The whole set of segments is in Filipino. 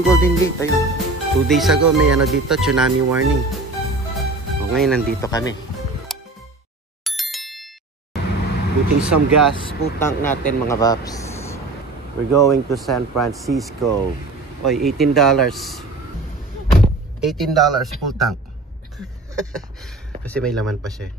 yung Golden Gate. Ayun. 2 days ago may ano dito, tsunami warning. O ngayon nandito kami. Putting some gas. Full tank natin mga paps. We're going to San Francisco. Oy, $18. $18 full tank. Kasi may laman pa siya.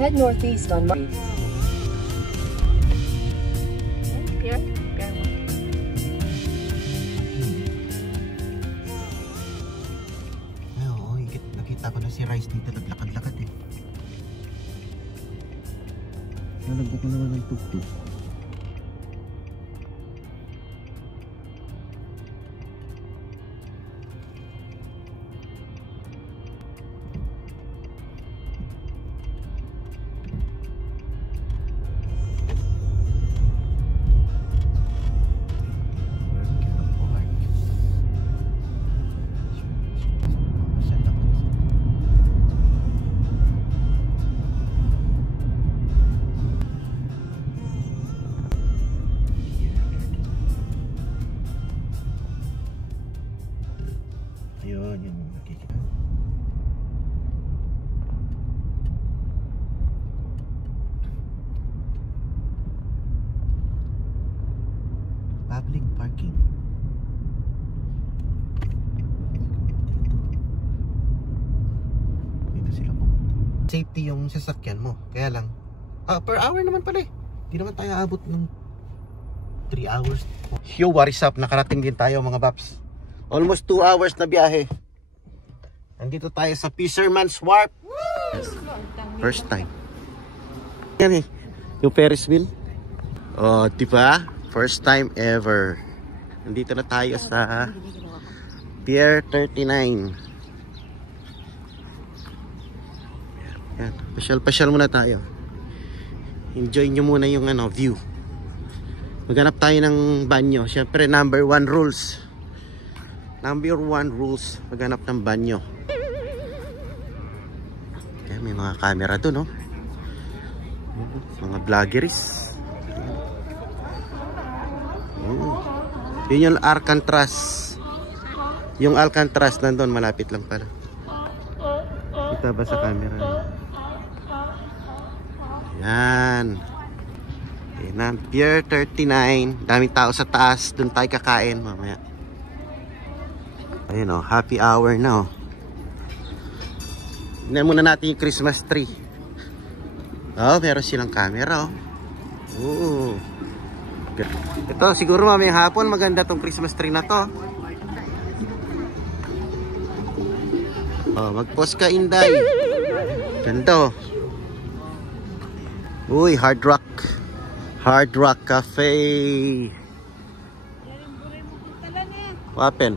Head northeast on Pier 1. Oo, nakita ko na si Rice dito, naglakad-lakad eh. Nalagyan ko naman ng tugtog. Yun, yung nakikita. Public parking. Dito sila po. Safety yung sasakyan mo. Kaya lang, per hour naman pala eh. Hindi naman tayo abot ng 3 hours. Yo, what is up? Nakarating din tayo mga paps. Almost 2 hours na biyahe. Nandito tayo sa Fisherman's Wharf. First time. Yan eh. Yung Ferris wheel. Oh, diba? First time ever. Nandito na tayo sa Pier 39. Yan. Pasyal-pasyal muna tayo. Enjoy nyo muna yung view. Maghanap tayo ng banyo. Siyempre, number 1 rules. Maghanap ng banyo. Kaya may mga camera doon, no? Mga vloggeries. Yun yung Alcatraz. Yung Alcatraz nandun, malapit lang pala. Kita ba sa camera? Yan. Yan, Pier 39. Daming tao sa taas. Doon tayo kakain mamaya. Ayun o, happy hour na o. Tignan muna natin yung Christmas tree. Oh, meron silang camera o. Oo. Ito, siguro mamayang hapon maganda tong Christmas tree na to. Oh, mag-post ka, Inday. Ganda o. Uy, Hard Rock Cafe. Wapen.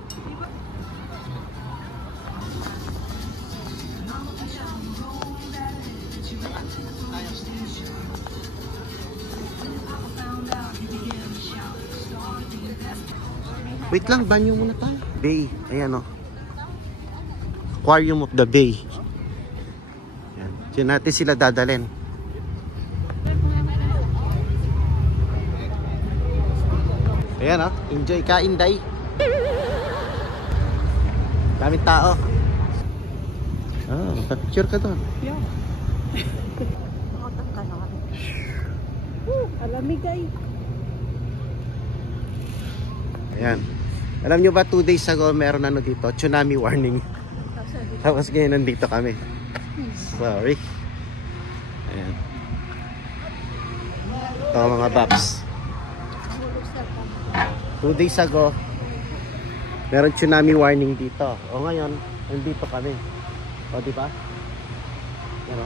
Wait lang, banyo muna tayo. Bay, ayan o. Aquarium of the Bay. Yan. Diyan natin sila dadalhin. Ayan o, enjoy ka, Inday. Daming tao. Picture ka doon. Yeah. Alamig ay. Ayan. Alam nyo ba 2 days ago meron ano dito, tsunami warning. Tapos ngayon nandito kami. Sorry. Ayan. Ito mga paps. 2 days ago meron tsunami warning dito. O ngayon, nandito kami. O diba? Ano?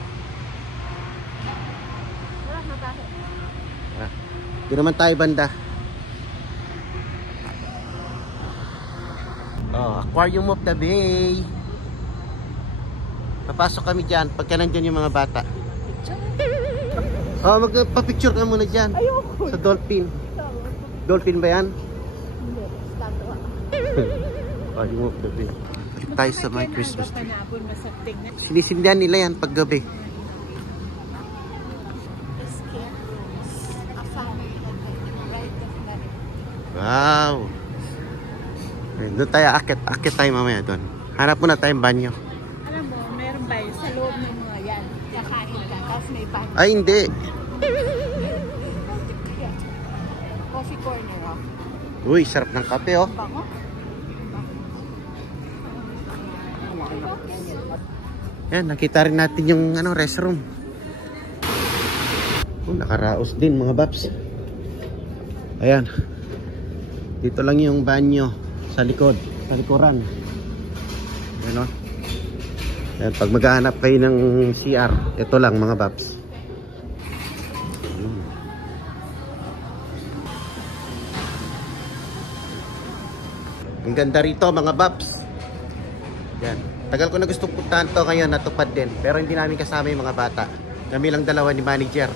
Di naman tayo banda. Oh, Aquarium of the Bay. Papasok kami dyan pagka nandyan yung mga bata. Oh, magpa-picture ka muna dyan. Ayoko. Sa dolphin. Dolphin ba yan? Hindi, statwa. Aquarium of the Bay. Balik tayo sa my Christmas tree. Sinisindihan nila yan paggabi. Wow. Doon tayo, akit tayo mamaya doon. Hanap muna tayong banyo. Alam mo, meron ba yun sa loob ng mga yan? Kakain ka, tapos may banyo. Ay, hindi. Coffee corner, oh. Uy, sarap ng kape, oh. Bango? Yan, nakita rin natin yung restroom. Oh, nakaraos din mga baps. Ayan. Dito lang yung banyo sa likod, sa likuran. Ayan, oh. Ayan, pag maghahanap kayo ng CR, ito lang mga baps. Ang ganda rito mga baps. Yan. Tagal ko na gustong puntahan to, ngayon natupad din. Pero hindi namin kasama yung mga bata. Kami lang dalawa ni manager.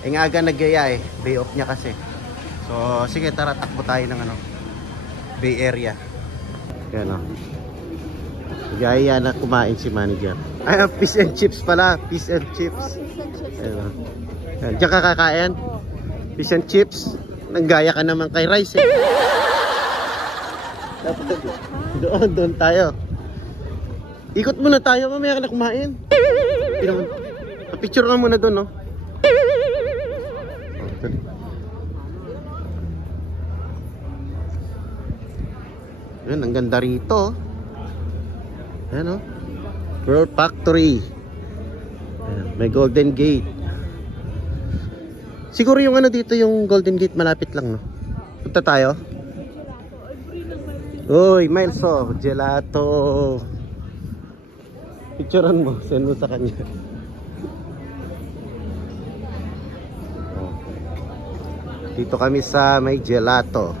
Eh nga aga nag-gaya eh. Day off niya kasi. So sige, tara takbo tayo ng Bay Area. Yan o. Gaya na kumain si manager. Ay, fish and chips pala. Fish and chips. Yan o. Yan. Diyan ka kakain? Fish and chips. Nanggaya ka naman kay Rice eh. Doon tayo. Ikot muna tayo, mamaya ka na kumain. Picture ka muna doon, no? Yan, ang ganda rito. Yan, no? World Factory. Yan, may Golden Gate. Siguro yung dito, yung Golden Gate malapit lang, no? Punta tayo. Uy, Miles, oh, gelato. Picturean mo, send mo sa kanya. Oh. Dito kami sa may gelato.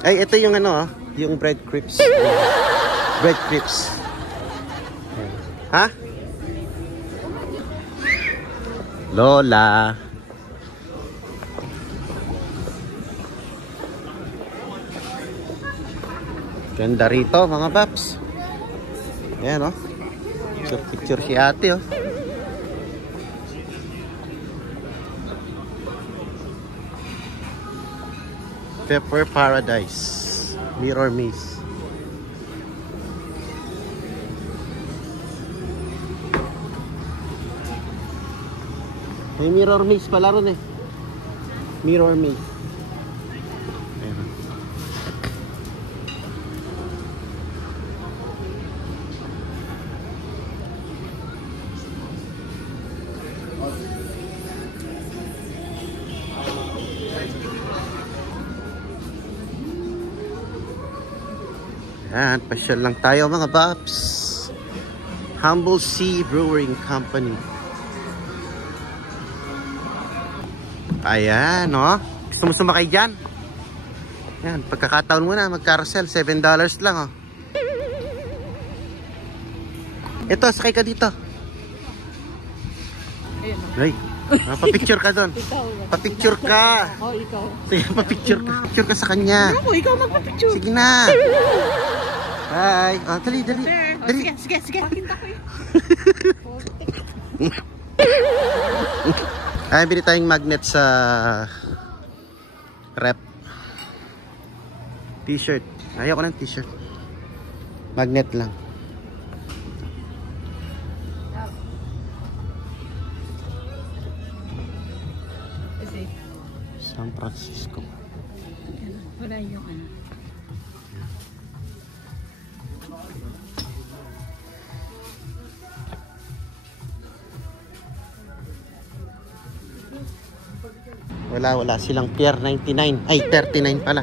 Ay, ito yung yung bread crepes. Bread crepes. Ha? Lola. Ganda rito mga paps. Ayan o. Picture si ate o. Pepper Paradise. Mirror Maze. May Mirror Maze pala ron eh. Mirror Maze. Ayan. Ayan, pasyal lang tayo mga paps. Humble Sea Brewing Company. Ayan, no? Gusto mo sumakay dyan? Ayan, pagkakataon mo na, mag-carousel, $7 lang, oh. Ito, sakay ka dito. Ay, papicture ka doon. Papicture ka. Oh, ikaw. Sige, papicture ka. Picture ka sa kanya. Ako, ikaw magpapicture. Sige na. Hi. Oh, dali. Dali. Sige. Pakinta ko yun. Ay, bili tayong magnet sa rep. T-shirt. Ayaw ko ng t-shirt. Magnet lang. Jose. San Francisco. Wala yung ano. Wala silang Pier 99. Ay, 39 pala.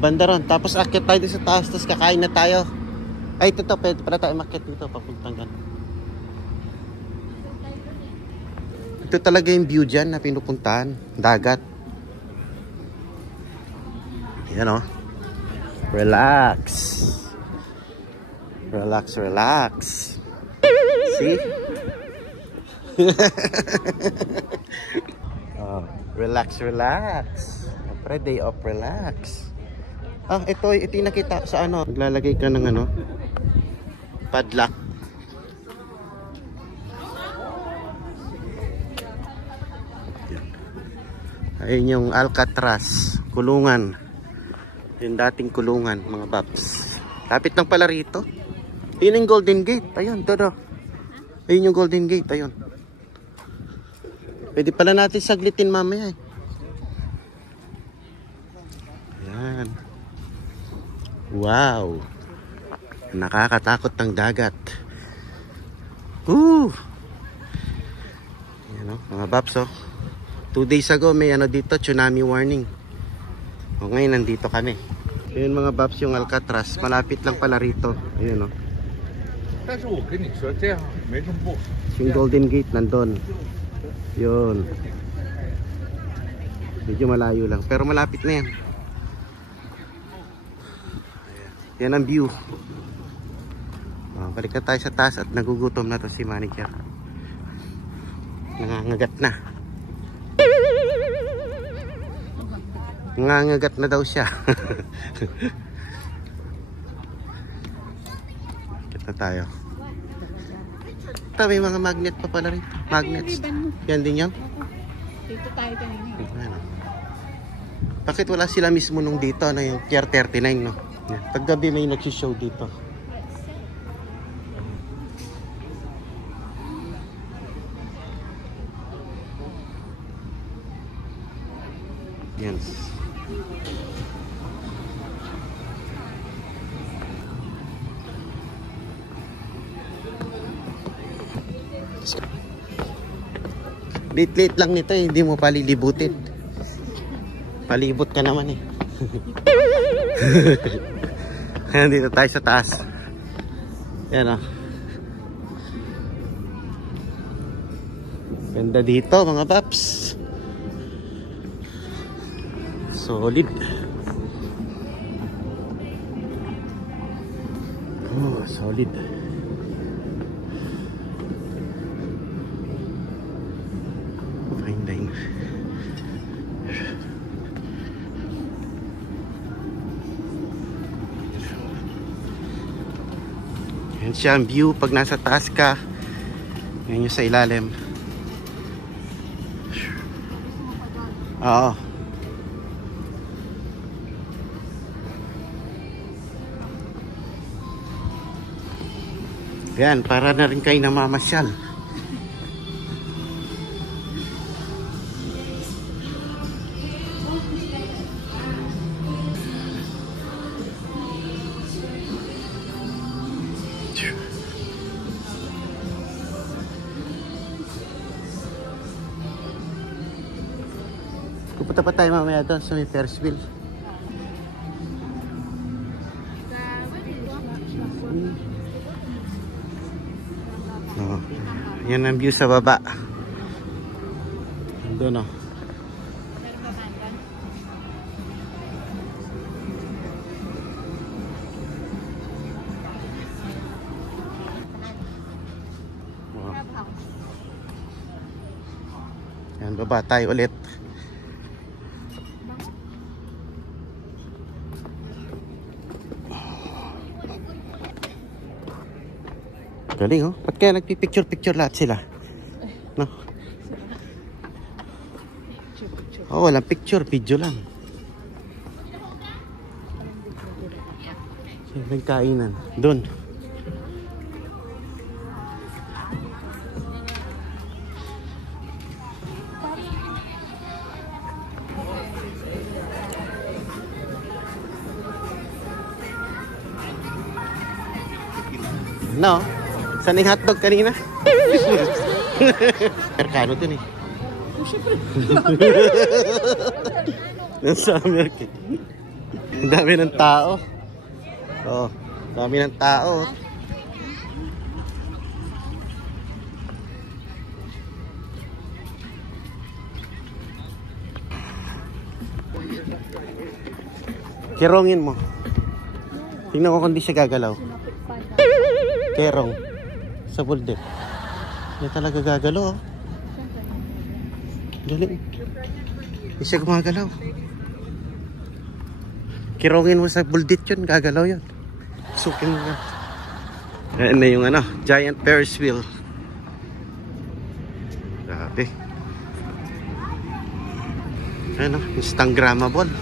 Banda ron. Tapos akit tayo sa taas. Tapos kakain na tayo. Ay, ito. Pwede pala tayo makit dito. Papuntang ganun. Ito talaga yung view dyan na pinupuntahan. Dagat. Yan o. Relax. Relax, relax. See? Oh, relax, relax. Siyempre, day off, relax. Ah, ito yung nakita ko sa ano. Naglalagay ka ng ano, padlock. Ayun yung Alcatraz, kulungan. Yung dating kulungan, mga paps. Lapit lang pala rito. Ayun yung Golden Gate. Ayun, todo. Ayun yung Golden Gate, ayun. Pwede pala natin saglitin mamaya eh. Yan. Wow. Nakakatakot ng dagat. Woo! Yan o, mga paps o. 2 days ago may ano dito, tsunami warning. O ngayon nandito kami. Ayun mga paps yung Alcatraz. Malapit lang pala rito. Ayun o. Yung Golden Gate nandun. Yun. Medyo malayo lang. Pero malapit na yan. Yan ang view. Balik na tayo sa taas at nagugutom na to si manager. Nangangagat na. Nangangagat na daw siya. Kita tayo. Ito, may mga magnet pa pala rin. Magnets. Yan din yan? Dito tayo kanina. Bakit wala sila mismo nung dito? Ano yung Pier 39, no? Yan. Paggabi may nagsishow dito. Yan. Late lang nito eh, hindi mo palilibutin. Palibot ka naman eh. Dito tayo sa taas. Yan o. Ganda dito mga paps. Solid. Oh, solid. Fine line. Yan siya ang view pag nasa taas ka. Yan yung sa ilalim. Oo. Yan, para na rin kayo namamasyal. Pupunta pa tayo mamaya doon sa may Ferris wheel. Oh, yan ang view sa baba. Doon oh. Oh. Yan, baba tayo ulit. Galing oh. Ba't kaya nagpipicture-picture lahat sila? No? Oh, walang picture. Video lang. May kainan. Doon. No? Saan yung hotdog kanina? Merkano dun eh. Nasa Amerika. Ang dami ng tao. Oo. Dami ng tao. Kerongin mo. Tingnan ko kung di siya gagalaw. Kerong. Sa bulldog. Hindi talaga gagalaw. Oh. Galing. Hindi siya gumagalaw. Kerongin mo sa bulldit yun. Gagalaw yun. Sukin mo na. Ayan na yung ano, giant Ferris wheel. Grabe. Ano, Instagrammable.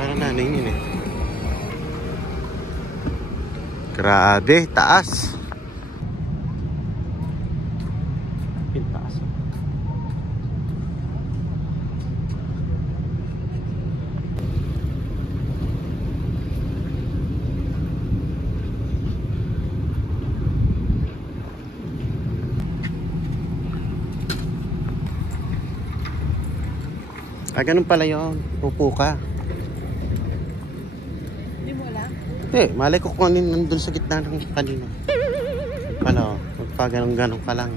Para nanay yun eh. Grabe, taas. Pintaas. Ah, ganun pala yun. Upo ka. Hindi mo alam? Hindi, malay ko kung ano nandun sa gitna ng kanina. Ano, magpa-ganong-ganong ka lang.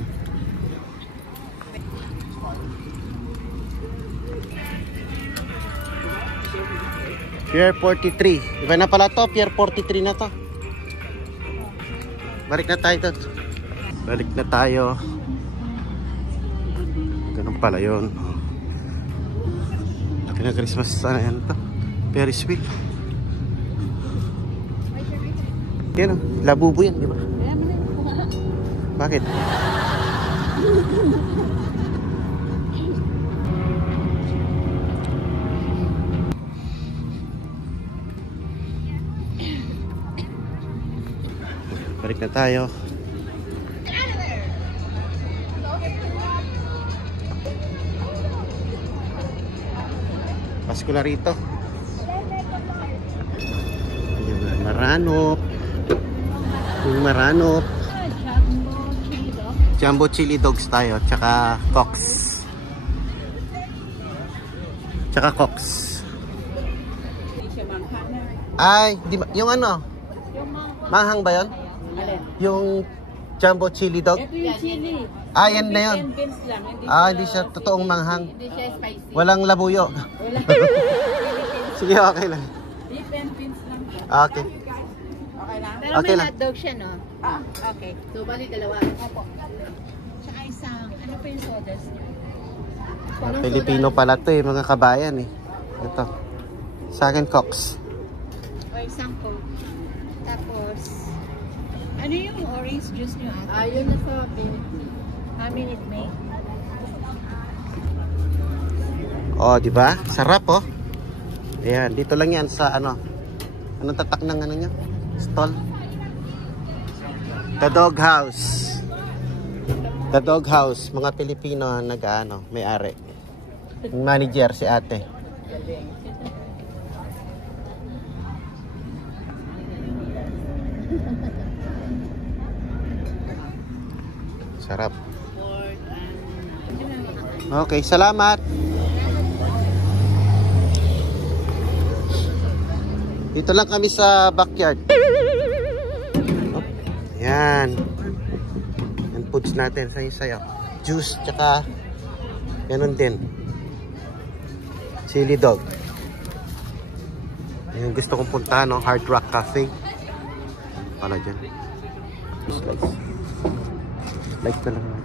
Pier 43. Iba na pala to, Pier 43 na to. Balik na tayo doon. Balik na tayo. Ganun pala yun. Laki na Christmas, ano yan to? Ferris wheel. Yan o, labubo yan, di ba? Bakit? Balik na tayo. Pasko na rito. Ayun, Maranop. Yung Maranop. Jumbo chili dogs tayo. Tsaka Cox. Tsaka Cox. Ay, di ba? Yung ano? Manghang ba yun? Yung jumbo chili dog? Ito yung chili. Ah, yan na yun. Ah, hindi siya totoong manghang. Hindi siya spicy. Walang labuyo. Sige, okay lang. Beef and beans lang. Okay. Okay lang? Pero Okay may lang. hotdog siya, no? Ah, okay. So, bali dalawa. Opo. Tsaka isang, ano pa yung sodas niya? Mga Pilipino pala to eh, mga kabayan eh. Ito. Sa akin, Cox. O isang coke. Tapos, ano yung orange juice niyo ate? Ayun na sa minute. Minute Maid. Oh, di ba? Sarap oh. Ayan, dito lang yan sa ano. Anong tatak ng ano niya? Stall. The Dog House. The Dog House, mga Pilipino nag-ano, may-ari. Yung manager si ate. Sarap. Okay, salamat. Dito lang kami sa backyard. Oh, yan. Yan foods natin. Sayo. Juice, tsaka ganun din. Chili dog. Yung gusto kong punta, no? Hard Rock Cafe. Pala dyan. Slice. Like na lang natin.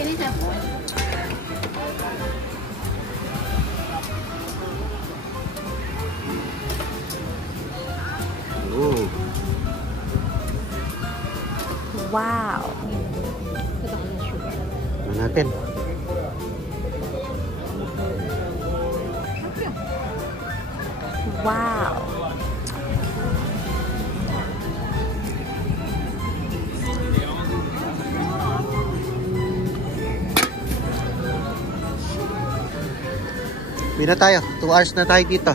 Can I have one? Oh. Wow. Ano natin? Wow. Pina tayo. 2 hours na tayo dito.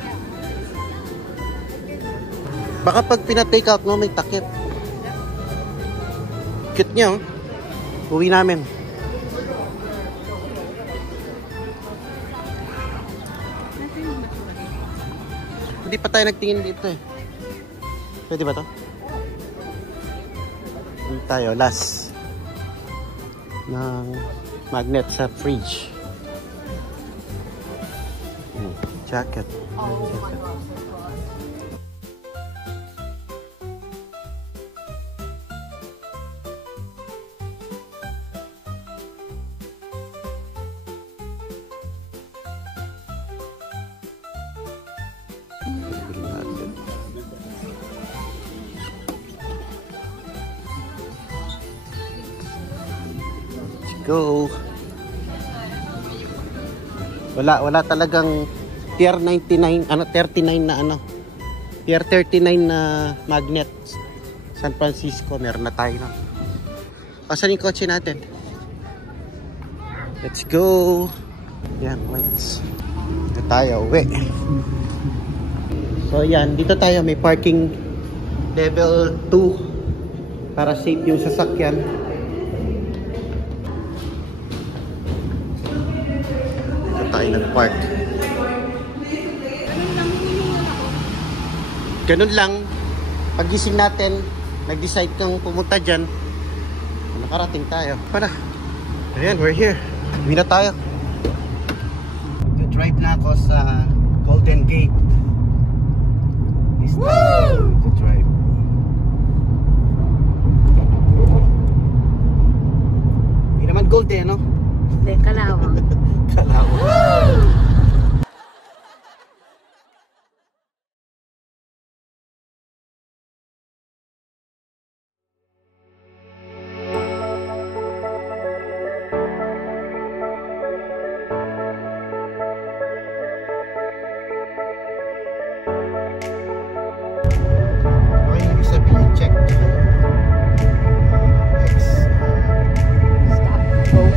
Baka pag pina-take out mo may takip. Cute niya, oh. Uwi namin. Hindi pa tayo nagtingin dito eh. Pwede ba to? Hindi tayo. Last. Ng magnet sa fridge. Jacket. Jacket. Go. Wala talagang tier 99, 39 na tier 39 na magnet. San Francisco, meron na tayo na. Asan yung kotse natin? Let's go. Yan, wait. Dito tayo, uwi. So yan, dito tayo may parking level 2 para safe yung sasakyan. Tayo nag-park. Ganun lang. Pagising natin, nag-decide kang pumunta dyan. Nakarating tayo. Para. Ayan, we're here. Uwi na tayo. Mag-drive na ako sa Golden Gate. This time, mag-drive. Hindi naman gold eh, no? Hindi, kalawang. Kalawang. Okay, ibig sabihin, check. X. Stop. Go.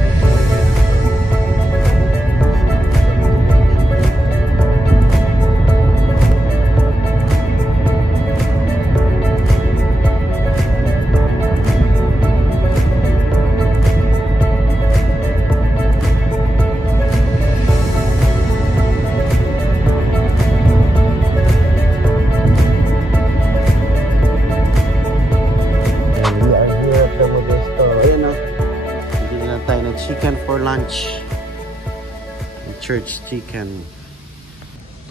We are here at the Modesto. Ayan o. Hindi na tayo ng chicken for lunch. Church chicken.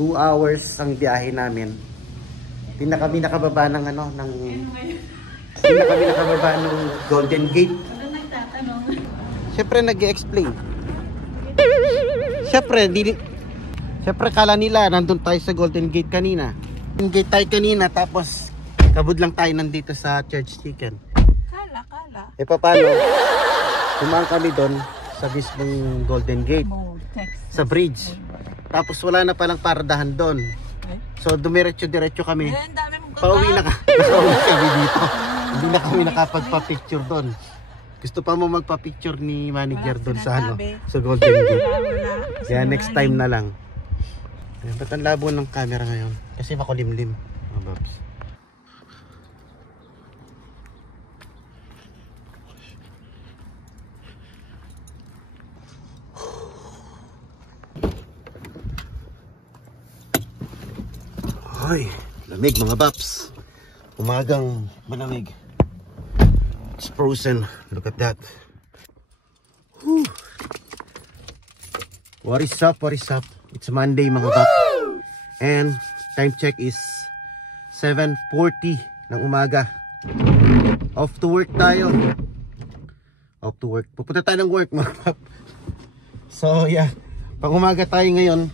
2 hours ang biyahe namin. Hindi na kami nakababa ng hindi na kami nakababa ng Golden Gate. Siyempre nag-i-explain. Siyempre kala nila nandun tayo sa Golden Gate kanina. Golden Gate tayo kanina tapos kabud lang tayo nandito sa Church Chicken. Kala. E paano? Tumaan kami doon sa mismong Golden Gate. Sa bridge. Tapos wala na palang paradahan doon. So dumiretso-diretso kami. Pauwi na kami dito. Hindi na kami nakapagpa-picture doon. Gusto pa mo magpa-picture ni manager doon sa sa Golden Gate. Kaya next time na lang. Ba't ang labo ng camera ngayon? Kasi makulimlim. Oh, Babs. Ay, lamig mga Babs. Umagang malamig. It's frozen. Look at that. Whew. What is up? What is up? It's Monday mga Babs. And time check is 7:40 ng umaga. Off to work tayo. Off to work. Pupunta tayo ng work mga pap. So yeah, pang umaga tayo ngayon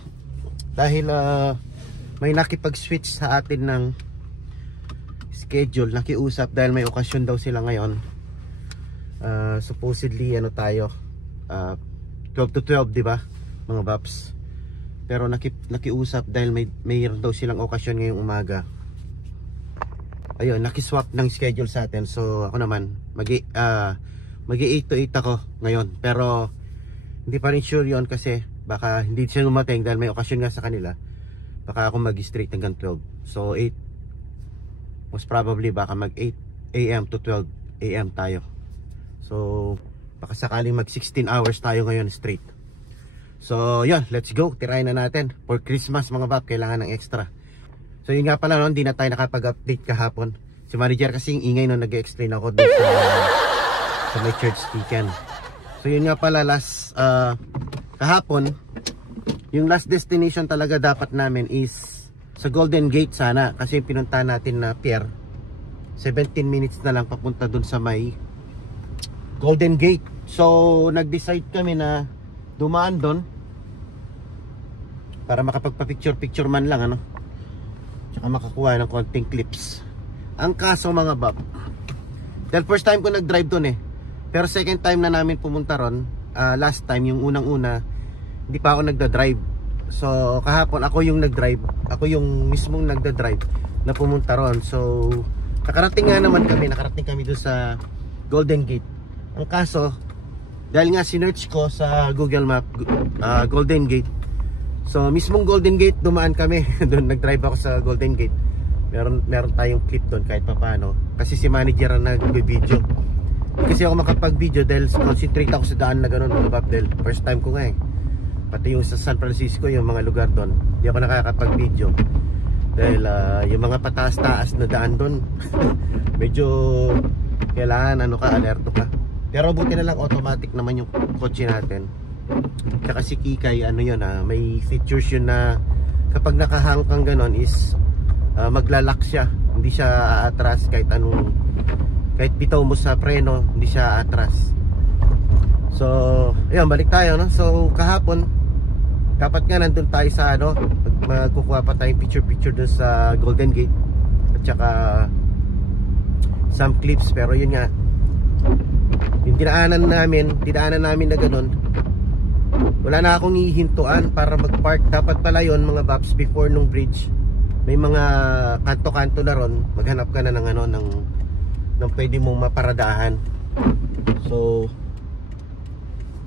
dahil may nakipag-switch sa atin ng schedule, nakiusap dahil may okasyon daw sila ngayon. Supposedly ano tayo 12 to 12, di ba mga paps? Pero nakiusap dahil mayroon daw silang okasyon ngayong umaga. Ayun, nakiswap ng schedule sa atin. So ako naman magi 8 to 8 ako ngayon. Pero hindi pa rin sure yon kasi baka hindi siya dumating dahil may okasyon nga sa kanila. Baka ako mag-straight hanggang 12. So 8, most probably baka mag 8 AM to 12 AM tayo. So baka sakaling mag 16 hours tayo ngayon straight. So yun, let's go. Tirahin na natin. For Christmas mga bab, kailangan ng extra. So yun nga pala, no, hindi na tayo nakapag-update kahapon. Si manager kasi yung ingay nung nag-explain ako dun sa my church weekend. So yun nga pala, last kahapon, yung last destination talaga dapat namin is sa Golden Gate sana. Kasi yung pinuntahan natin na pier, 17 minutes na lang papunta dun sa may Golden Gate. So nag-decide kami na dumaan dun para makapagpa-picture man lang, ano, tsaka makakuha ng konting clips. Ang kaso mga bab, dahil first time ko nag-drive dun pero second time na namin pumunta ron. Last time, yung unang-una, hindi pa ako nagda-drive. So kahapon ako yung nag-drive, ako yung mismong nagda-drive na pumunta ron. So nakarating kami dun sa Golden Gate. Ang kaso, dahil nga sinearch ko sa Google Map, Golden Gate, so mismong Golden Gate dumaan kami. Doon nag-drive ako sa Golden Gate. Meron tayong clip doon kahit papaano. Kasi si manager ang nag-video. Kasi ako makapag-video dahil concentrate ako sa daan na gano'n mga babdel. First time ko nga Pati yung sa San Francisco, yung mga lugar doon, hindi ako nakakapag-video. Dahil yung mga pataas-taas na daan doon, medyo kailangan alerto ka. Pero buti na lang automatic naman yung kotse natin. Tsaka si Kikay, may features yun na kapag nakahang kang ganon is maglalak siya. Hindi siya aatras kahit bitaw mo sa preno, hindi siya aatras. So, ayun, balik tayo, no? So, kahapon, dapat nga nandun tayo sa magkukuha pa tayong picture dun sa Golden Gate. At saka some clips, pero yun nga, yung dinaanan namin na ganun, wala na akong hihintuan para mag-park. Dapat pala yun mga babs, before nung bridge may mga kanto-kanto na ron, maghanap ka na ng pwede mong maparadahan. So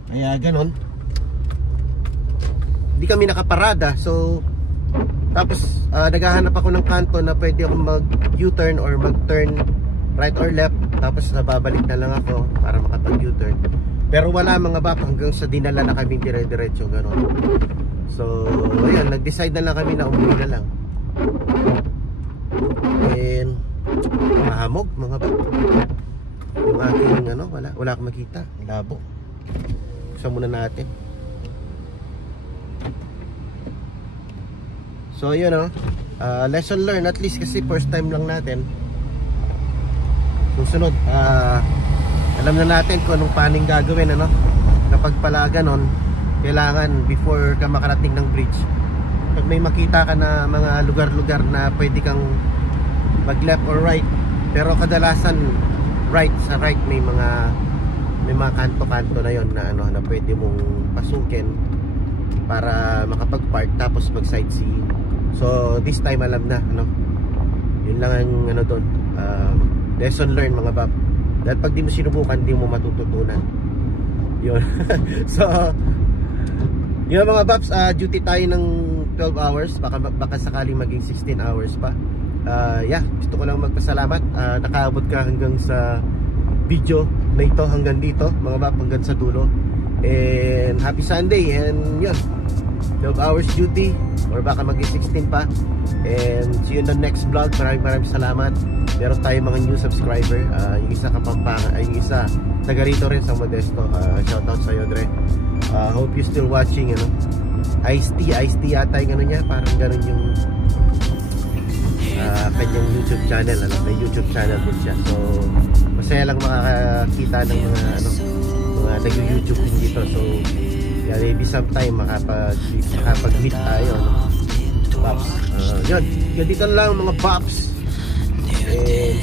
kaya ganun, hindi kami nakaparada. So tapos naghahanap ako ng kanto na pwede akong mag U-turn or mag-turn right or left, tapos babalik na lang ako para makapag U-turn. Pero wala mga bap, hanggang sa dinala na kaming dire-diretso gano'n. So ayan, nag-decide na lang kami na umuwi na lang. And mahamog mga bap. Yung aking wala akong makita, labo. Buksan muna natin. So yun lesson learned, at least kasi first time lang natin. Susunod, alam na natin kung anong paning gagawin, kapag pala ganon, kailangan before ka makarating ng bridge, pag may makita ka na mga lugar-lugar na pwede kang mag left or right, pero kadalasan sa right may mga kanto-kanto na yon na pwede mong pasukin para makapag-park tapos mag-sightseeing. So this time alam na, yun lang ang doon, lesson learned mga bab. Dahil pag di mo sinubukan, di mo matututunan yun. So yun mga babs, duty tayo ng 12 hours, baka sakaling maging 16 hours pa. Gusto ko lang magpasalamat, nakaabot ka hanggang sa video na ito, hanggang dito mga bab, hanggang sa dulo. And happy Sunday. And yun, 12 hours duty or baka maging 16 pa. And see you in the next vlog. Maraming salamat. Meron tayong mga new subscriber, yung isa Kapampangan, yung isa taga rito rin sa Modesto. Shoutout sa'yo, Dre. Hope you still watching. Ice tea yata yung niya, parang ganun yung kanyang YouTube channel. May YouTube channel po siya. So masaya lang makakita ng mga mga nag-YouTube din dito. So yeah, maybe sometime makapag-meet tayo, no? Pops. Yun, dito lang mga Pops. And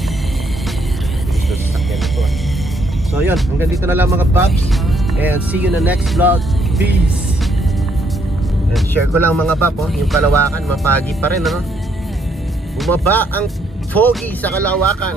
ito sasakyan ito. So yun, hanggang dito na lang mga Pops. And see you in the next vlog. Peace. And share ko lang mga Pop, yung Kalawakan, mapagi pa rin, ano? Bumaba ang foggy sa Kalawakan.